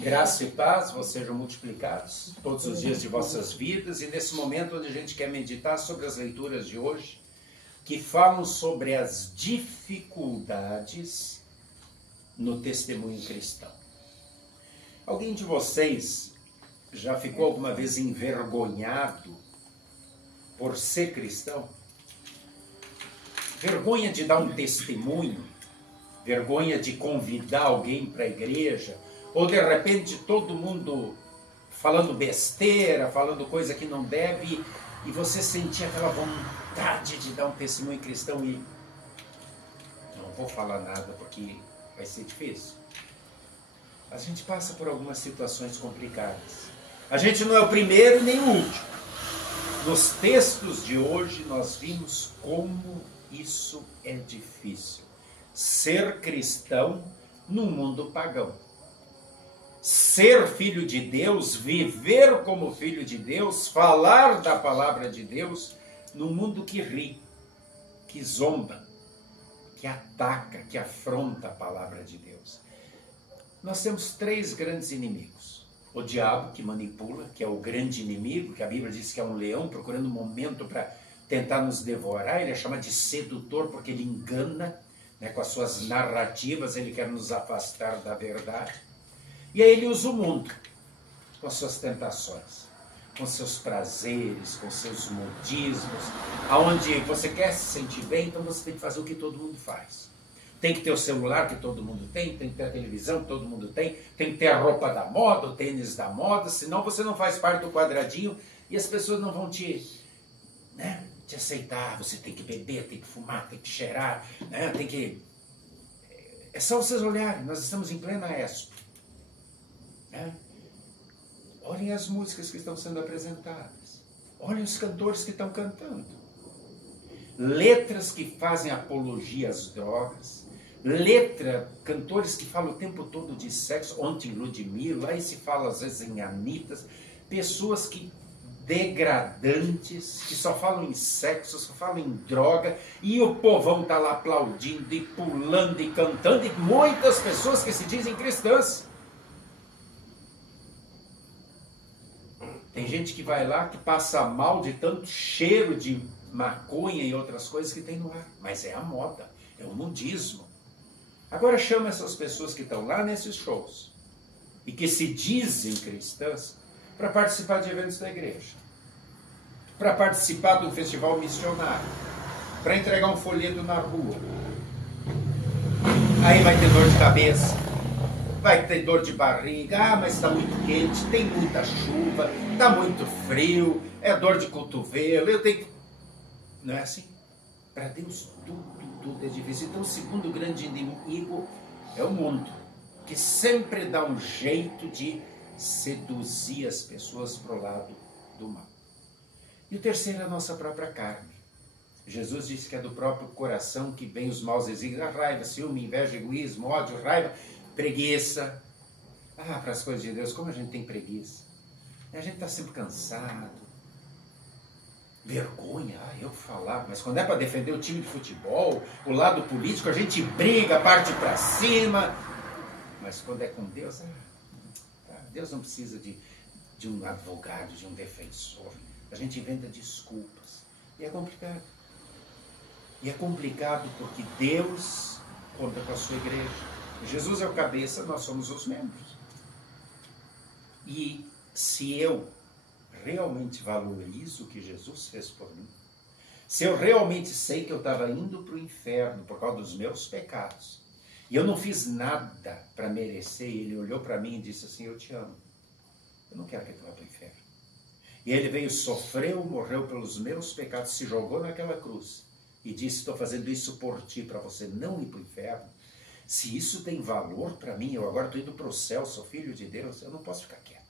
Graça e paz vos sejam multiplicados todos os dias de vossas vidas, e nesse momento onde a gente quer meditar sobre as leituras de hoje, que falam sobre as dificuldades no testemunho cristão. Alguém de vocês já ficou alguma vez envergonhado por ser cristão? Vergonha de dar um testemunho, vergonha de convidar alguém para a igreja, ou de repente todo mundo falando besteira, falando coisa que não deve, e você sentir aquela vontade de dar um testemunho cristão e não vou falar nada porque vai ser difícil. A gente passa por algumas situações complicadas. A gente não é o primeiro nem o último. Nos textos de hoje nós vimos como isso é difícil. Ser cristão num mundo pagão. Ser filho de Deus, viver como filho de Deus, falar da palavra de Deus num mundo que ri, que zomba, que ataca, que afronta a palavra de Deus. Nós temos três grandes inimigos. O diabo, que manipula, que é o grande inimigo, que a Bíblia diz que é um leão procurando um momento para tentar nos devorar. Ele é chamado de sedutor porque ele engana, né, com as suas narrativas, ele quer nos afastar da verdade. E aí ele usa o mundo, com as suas tentações, com seus prazeres, com seus modismos, aonde você quer se sentir bem, então você tem que fazer o que todo mundo faz. Tem que ter o celular que todo mundo tem que ter a televisão que todo mundo tem que ter a roupa da moda, o tênis da moda, senão você não faz parte do quadradinho e as pessoas não vão te aceitar. Você tem que beber, tem que fumar, tem que cheirar, né? Tem que... É só vocês olharem, nós estamos em plena Expo. Olhem as músicas que estão sendo apresentadas. Olhem os cantores que estão cantando. Letras que fazem apologia às drogas. Cantores que falam o tempo todo de sexo. Ontem Ludmilla, aí se fala às vezes em Anitas. Pessoas degradantes, que só falam em sexo, só falam em droga. E o povão está lá aplaudindo e pulando e cantando. E muitas pessoas que se dizem cristãs. Tem gente que vai lá que passa mal de tanto cheiro de maconha e outras coisas que tem no ar. Mas é a moda, é o mundismo. Agora chama essas pessoas que estão lá nesses shows e que se dizem cristãs para participar de eventos da igreja, para participar de um festival missionário, para entregar um folheto na rua. Aí vai ter dor de cabeça. Vai ter dor de barriga, mas está muito quente, tem muita chuva, está muito frio, é dor de cotovelo, eu tenho que... Não é assim? Para Deus tudo é difícil. Então o segundo grande inimigo é o mundo, que sempre dá um jeito de seduzir as pessoas para o lado do mal. E o terceiro é a nossa própria carne. Jesus disse que é do próprio coração que vem os maus desígnios, a raiva, ciúme, inveja, egoísmo, ódio, raiva, preguiça. Para as coisas de Deus, como a gente tem preguiça. A gente está sempre cansado. Vergonha, eu falar. Mas quando é para defender o time de futebol, o lado político, a gente briga, parte para cima. Mas quando é com Deus, Deus não precisa de um advogado, de um defensor. A gente inventa desculpas. E é complicado. E é complicado porque Deus conta com a sua igreja. Jesus é o cabeça, nós somos os membros. E se eu realmente valorizo o que Jesus fez por mim, se eu realmente sei que eu estava indo para o inferno por causa dos meus pecados, e eu não fiz nada para merecer, ele olhou para mim e disse assim, eu te amo, eu não quero que tu vá para o inferno. E ele veio, sofreu, morreu pelos meus pecados, se jogou naquela cruz e disse, estou fazendo isso por ti, para você não ir para o inferno. Se isso tem valor para mim, eu agora estou indo para o céu, sou filho de Deus, eu não posso ficar quieto.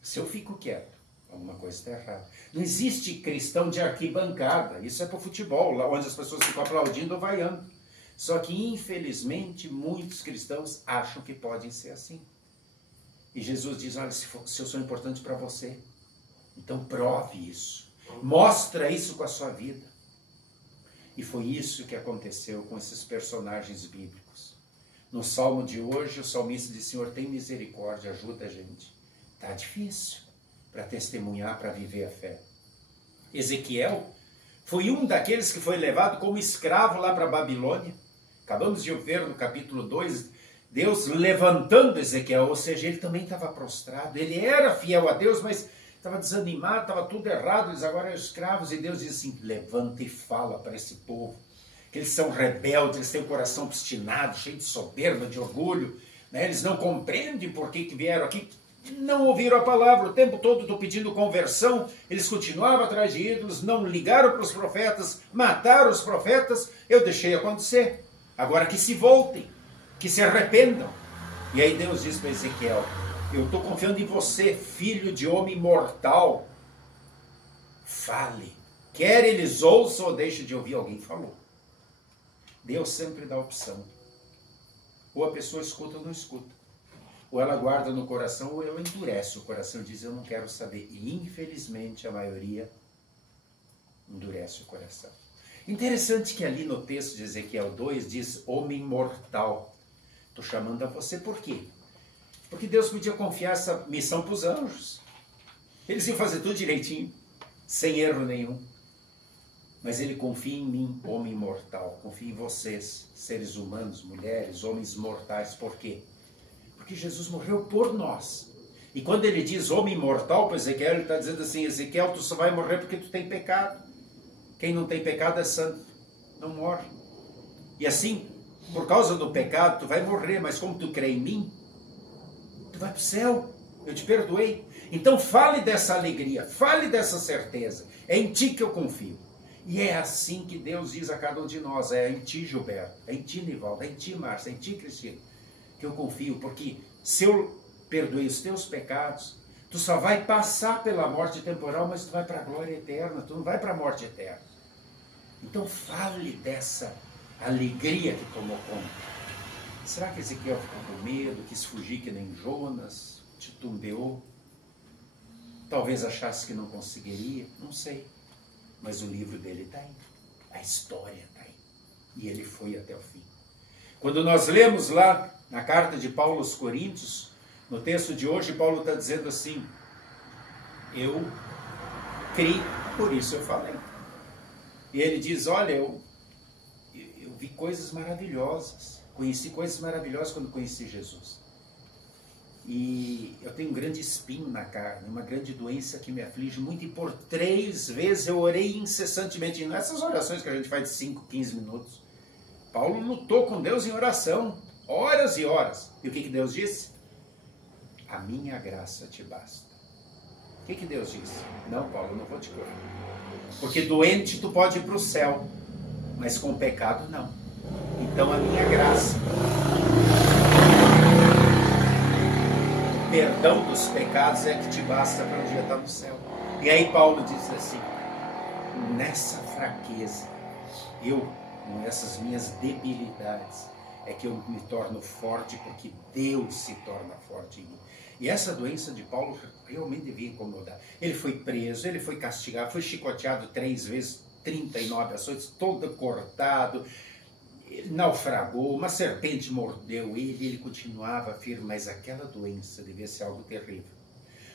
Se eu fico quieto, alguma coisa está errada. Não existe cristão de arquibancada, isso é para o futebol, lá onde as pessoas ficam aplaudindo ou vaiando. Só que, infelizmente, muitos cristãos acham que podem ser assim. E Jesus diz, olha, se eu sou importante para você, então prove isso. Mostra isso com a sua vida. E foi isso que aconteceu com esses personagens bíblicos. No salmo de hoje, o salmista diz: Senhor, tem misericórdia, ajuda a gente. Está difícil para testemunhar, para viver a fé. Ezequiel foi um daqueles que foi levado como escravo lá para a Babilônia. Acabamos de ver no capítulo 2, Deus levantando Ezequiel, ou seja, ele também estava prostrado. Ele era fiel a Deus, mas estava desanimado, estava tudo errado. Eles agora eram escravos, e Deus diz assim: levanta e fala para esse povo, que eles são rebeldes, eles têm o coração obstinado, cheio de soberba, de orgulho, né? Eles não compreendem por que vieram aqui, não ouviram a palavra, o tempo todo estou pedindo conversão, eles continuavam atrás de ídolos, não ligaram para os profetas, mataram os profetas, eu deixei acontecer, agora que se voltem, que se arrependam. E aí Deus diz para Ezequiel: eu estou confiando em você, filho de homem mortal, fale, quer eles ouçam ou deixem de ouvir. Alguém falou. Deus sempre dá opção. Ou a pessoa escuta ou não escuta. Ou ela guarda no coração, ou ela endurece o coração e diz: eu não quero saber. E infelizmente a maioria endurece o coração. Interessante que ali no texto de Ezequiel 2 diz homem mortal. Estou chamando a você por quê? Porque Deus podia confiar essa missão para os anjos. Eles iam fazer tudo direitinho, sem erro nenhum. Mas ele confia em mim, homem mortal. Confia em vocês, seres humanos, mulheres, homens mortais. Por quê? Porque Jesus morreu por nós. E quando ele diz homem mortal para Ezequiel, ele está dizendo assim: Ezequiel, tu só vai morrer porque tu tem pecado. Quem não tem pecado é santo, não morre. E assim, por causa do pecado, tu vai morrer, mas como tu crê em mim, tu vai para o céu. Eu te perdoei. Então fale dessa alegria, fale dessa certeza. É em ti que eu confio. E é assim que Deus diz a cada um de nós: é em ti, Gilberto, é em ti, Nivaldo, é em ti, Márcia, é em ti, Cristina, que eu confio, porque se eu perdoei os teus pecados, tu só vai passar pela morte temporal, mas tu vai para a glória eterna, tu não vai para a morte eterna. Então fale dessa alegria que tomou conta. Será que Ezequiel ficou com medo, quis fugir que nem Jonas, titubeou? Talvez achasse que não conseguiria, não sei. Mas o livro dele está aí, a história está aí. E ele foi até o fim. Quando nós lemos lá na carta de Paulo aos Coríntios, no texto de hoje, Paulo está dizendo assim: eu criei, por isso eu falei. E ele diz: olha, eu vi coisas maravilhosas, conheci coisas maravilhosas quando conheci Jesus. E eu tenho um grande espinho na carne, uma grande doença que me aflige muito, e por 3 vezes eu orei incessantemente. Nessas orações que a gente faz de 5, 15 minutos, Paulo lutou com Deus em oração, horas e horas. E o que Deus disse? A minha graça te basta. O que Deus disse? Não, Paulo, eu não vou te curar. Porque doente tu pode ir para o céu, mas com pecado não. Então a minha graça, o perdão dos pecados é que te basta para um dia estar no céu. E aí Paulo diz assim: nessa fraqueza, nessas minhas debilidades, é que eu me torno forte, porque Deus se torna forte em mim. E essa doença de Paulo realmente devia incomodar. Ele foi preso, ele foi castigado, foi chicoteado 3 vezes, 39 açoites, todo cortado, ele naufragou, uma serpente mordeu ele, ele continuava firme, mas aquela doença devia ser algo terrível.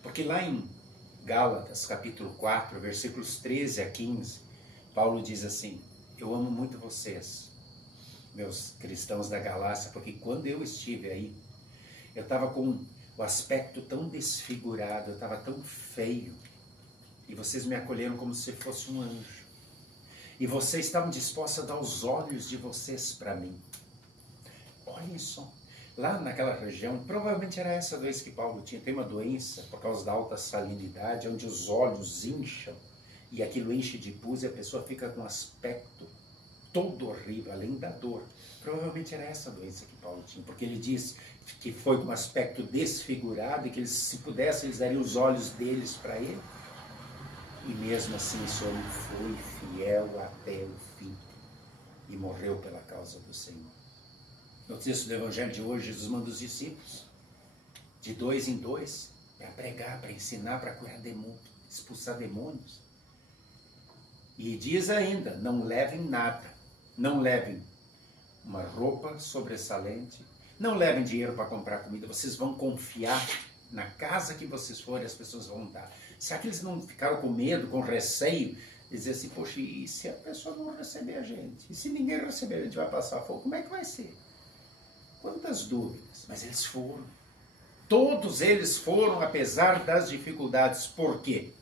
Porque lá em Gálatas, capítulo 4, versículos 13 a 15, Paulo diz assim: eu amo muito vocês, meus cristãos da Galácia, porque quando eu estive aí, eu estava com o aspecto tão desfigurado, eu estava tão feio, e vocês me acolheram como se fosse um anjo. E vocês estavam dispostos a dar os olhos de vocês para mim. Olhem só, lá naquela região, provavelmente era essa doença que Paulo tinha. Tem uma doença por causa da alta salinidade, onde os olhos incham, e aquilo enche de pus e a pessoa fica com um aspecto todo horrível, além da dor. Provavelmente era essa doença que Paulo tinha, porque ele diz que foi com um aspecto desfigurado e que eles, se pudessem, eles dariam os olhos deles para ele. E mesmo assim esse homem foi fiel até o fim e morreu pela causa do Senhor. No texto do Evangelho de hoje, Jesus manda os discípulos de 2 em 2 para pregar, para ensinar, para curar demônios, expulsar demônios. E diz ainda: não levem nada, não levem uma roupa sobressalente, Não levem dinheiro para comprar comida, vocês vão confiar na casa que vocês forem, as pessoas vão dar. Será que eles não ficaram com medo, com receio? Dizer assim, poxa, e se a pessoa não receber a gente? E se ninguém receber, a gente vai passar fome? Como é que vai ser? Quantas dúvidas? Mas eles foram. Todos eles foram, apesar das dificuldades. Por quê?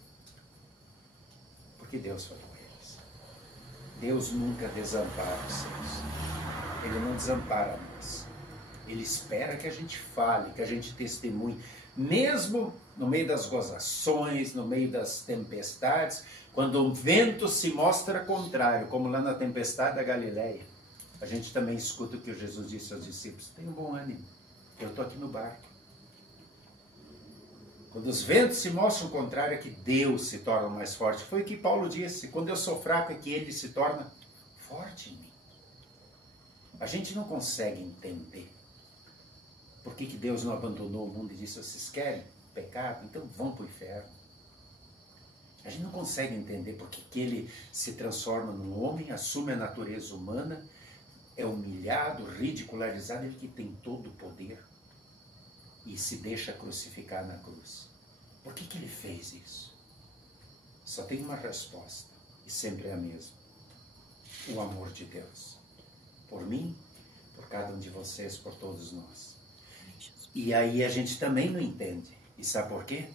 Porque Deus foi com eles. Deus nunca desampara os seus. Ele não desampara nós. Ele espera que a gente fale, que a gente testemunhe. Mesmo no meio das gozações, no meio das tempestades, quando o vento se mostra contrário, como lá na tempestade da Galileia, a gente também escuta o que Jesus disse aos discípulos: tenham bom ânimo, eu estou aqui no barco. Quando os ventos se mostram contrário, é que Deus se torna mais forte. Foi o que Paulo disse: quando eu sou fraco, é que Ele se torna forte em mim. A gente não consegue entender por que Deus não abandonou o mundo e disse: vocês querem pecado? Então vão para o inferno. A gente não consegue entender por que Ele se transforma num homem, assume a natureza humana, é humilhado, ridicularizado, Ele que tem todo o poder, e se deixa crucificar na cruz. Por que Ele fez isso? Só tem uma resposta, e sempre é a mesma: o amor de Deus. Por mim, por cada um de vocês, por todos nós. E aí a gente também não entende. E sabe por quê?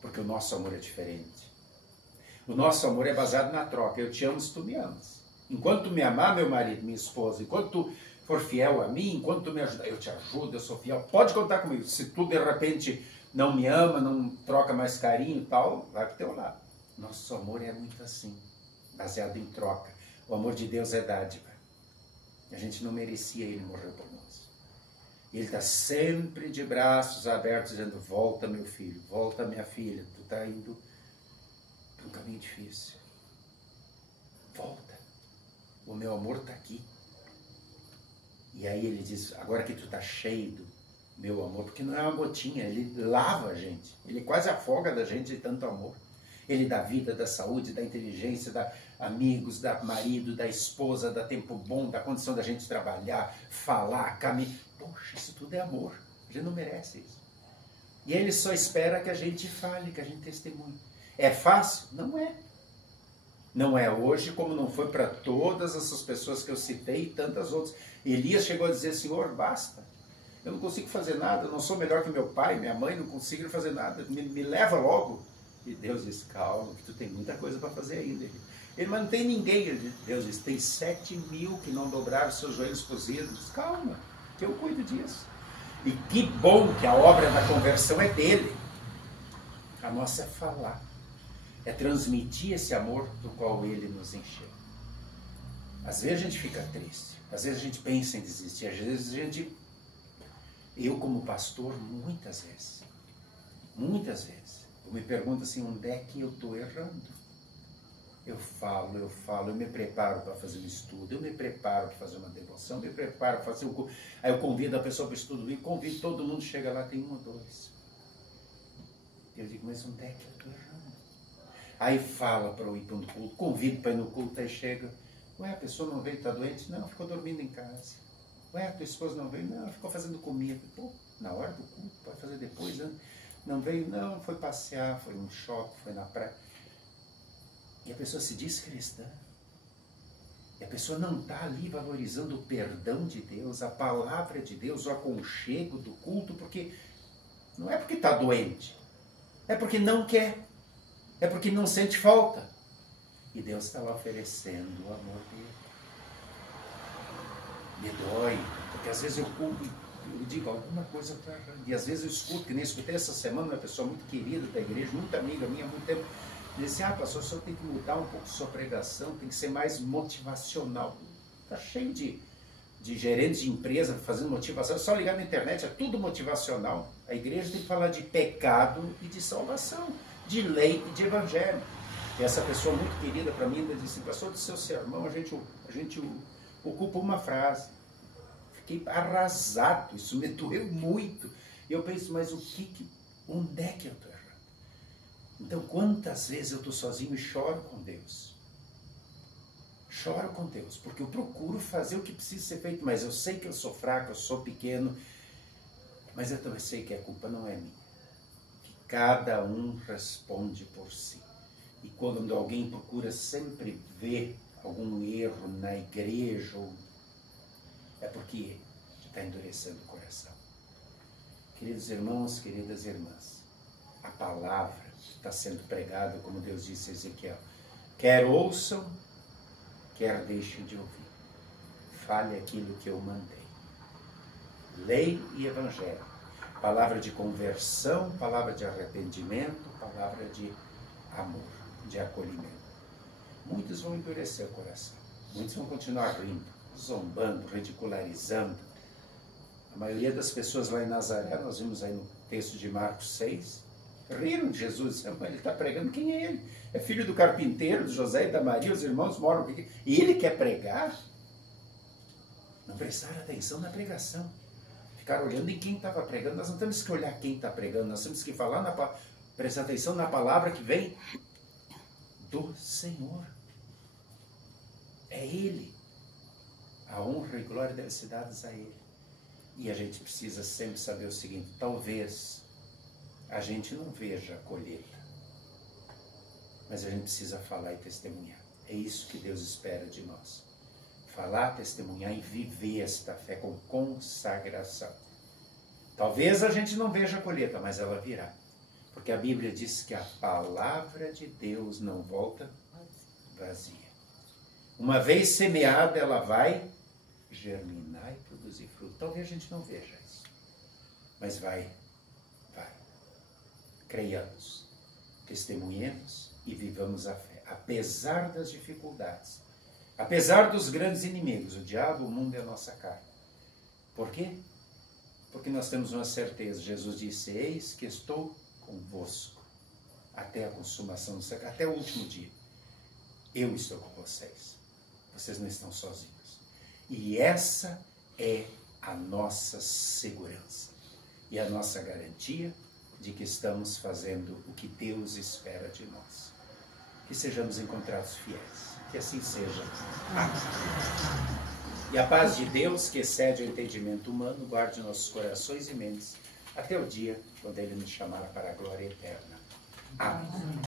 Porque o nosso amor é diferente. O nosso amor é baseado na troca. Eu te amo se tu me amas. Enquanto tu me amar, meu marido, minha esposa, enquanto tu for fiel a mim, enquanto tu me ajudar, eu te ajudo, eu sou fiel. Pode contar comigo. Se tu de repente não me ama, não troca mais carinho e tal, vai pro teu lado. Nosso amor é muito assim, baseado em troca. O amor de Deus é dádiva. A gente não merecia Ele morrer por nós. Ele está sempre de braços abertos, dizendo: volta, meu filho, volta, minha filha, tu está indo para um caminho difícil. Volta, o meu amor está aqui. E aí ele diz: agora que tu está cheio do meu amor, porque não é uma gotinha, ele lava a gente, ele quase afoga da gente de tanto amor. Ele dá vida, dá saúde, dá inteligência, dá amigos, dá marido, dá esposa, dá tempo bom, dá condição da gente trabalhar, falar, caminhar. Poxa, isso tudo é amor. A gente não merece isso. E Ele só espera que a gente fale, que a gente testemunhe. É fácil? Não é. Não é hoje, como não foi para todas essas pessoas que eu citei e tantas outras. Elias chegou a dizer: Senhor, basta. Eu não consigo fazer nada, eu não sou melhor que meu pai, minha mãe, não consigo fazer nada. Me leva logo. E Deus disse: calma, que tu tem muita coisa para fazer ainda. Ele, mas não tem ninguém. Deus disse: tem 7.000 que não dobraram seus joelhos cozidos. Calma, que eu cuido disso. E que bom que a obra da conversão é dele. A nossa é falar, é transmitir esse amor do qual ele nos encheu. Às vezes a gente fica triste, às vezes a gente pensa em desistir, às vezes a gente... Eu como pastor, muitas vezes, eu me pergunto assim: onde é que eu estou errando? Eu falo, eu me preparo para fazer um estudo, eu me preparo para fazer uma devoção, eu me preparo para fazer um culto. Aí eu convido a pessoa para o estudo, eu convido todo mundo, chega lá, tem 1 ou 2. Eu digo: mas onde é que eu estou errando? Aí fala para eu ir para um culto, convido para ir no culto, aí chega: ué, a pessoa não veio, está doente? Não, ficou dormindo em casa. Ué, a tua esposa não veio? Não, ficou fazendo comida. Pô, na hora do culto, pode fazer depois, né? Não veio? Não, foi passear, foi no shopping, foi na praia. E a pessoa se diz cristã. E a pessoa não está ali valorizando o perdão de Deus, a palavra de Deus, o aconchego do culto, porque não é porque está doente, é porque não quer, é porque não sente falta. E Deus está lá oferecendo o amor dele. Me dói, porque às vezes eu digo alguma coisa para errando. E às vezes eu escuto, que nem escutei essa semana, uma pessoa muito querida da igreja, muito amiga minha, há muito tempo, disse: ah, pastor, o senhor tem que mudar um pouco sua pregação, tem que ser mais motivacional. Está cheio de gerentes de empresa fazendo motivação, é só ligar na internet, é tudo motivacional. A igreja tem que falar de pecado e de salvação, de lei e de evangelho. E essa pessoa muito querida para mim ainda disse: pastor, do seu sermão a gente ocupa uma frase. Fiquei arrasado, isso me doeu muito. E eu penso: mas onde é que eu estou errando? Então, quantas vezes eu estou sozinho e choro com Deus? Choro com Deus, porque eu procuro fazer o que precisa ser feito, mas eu sei que eu sou fraco, eu sou pequeno, mas eu também sei que a culpa não é minha. Que cada um responde por si. E quando alguém procura sempre ver algum erro na igreja, é porque está endurecendo o coração. Queridos irmãos, queridas irmãs, a palavra está sendo pregada, como Deus disse a Ezequiel. Quer ouçam, quer deixem de ouvir. Fale aquilo que eu mandei. Lei e evangelho. Palavra de conversão, palavra de arrependimento, palavra de amor, de acolhimento. Muitos vão endurecer o coração. Muitos vão continuar rindo, zombando, ridicularizando. A maioria das pessoas lá em Nazaré, nós vimos aí no texto de Marcos 6, riram de Jesus. Ele está pregando, quem é ele? É filho do carpinteiro, de José e da Maria, os irmãos moram aqui. E ele quer pregar? Não prestaram atenção na pregação. Ficaram olhando em quem estava pregando. Nós não temos que olhar quem está pregando, nós temos que prestar atenção na palavra que vem do Senhor. É Ele. A honra e glória devem ser dadas a Ele. E a gente precisa sempre saber o seguinte, talvez a gente não veja a colheita, mas a gente precisa falar e testemunhar. É isso que Deus espera de nós. Falar, testemunhar e viver esta fé com consagração. Talvez a gente não veja a colheita, mas ela virá. Porque a Bíblia diz que a palavra de Deus não volta vazia. Uma vez semeada, ela vai germinar e produzir fruto. Talvez a gente não veja isso, mas vai. Creiamos, testemunhemos e vivamos a fé, apesar das dificuldades, apesar dos grandes inimigos, o diabo, o mundo e a nossa carne. Por quê? Porque nós temos uma certeza. Jesus disse, eis que estou convosco até a consumação do século, até o último dia. Eu estou com vocês. Vocês não estão sozinhos. E essa é a nossa segurança e a nossa garantia de que estamos fazendo o que Deus espera de nós. Que sejamos encontrados fiéis. Que assim seja. Amém. E a paz de Deus, que excede o entendimento humano, guarde nossos corações e mentes até o dia quando Ele nos chamar para a glória eterna. Amém.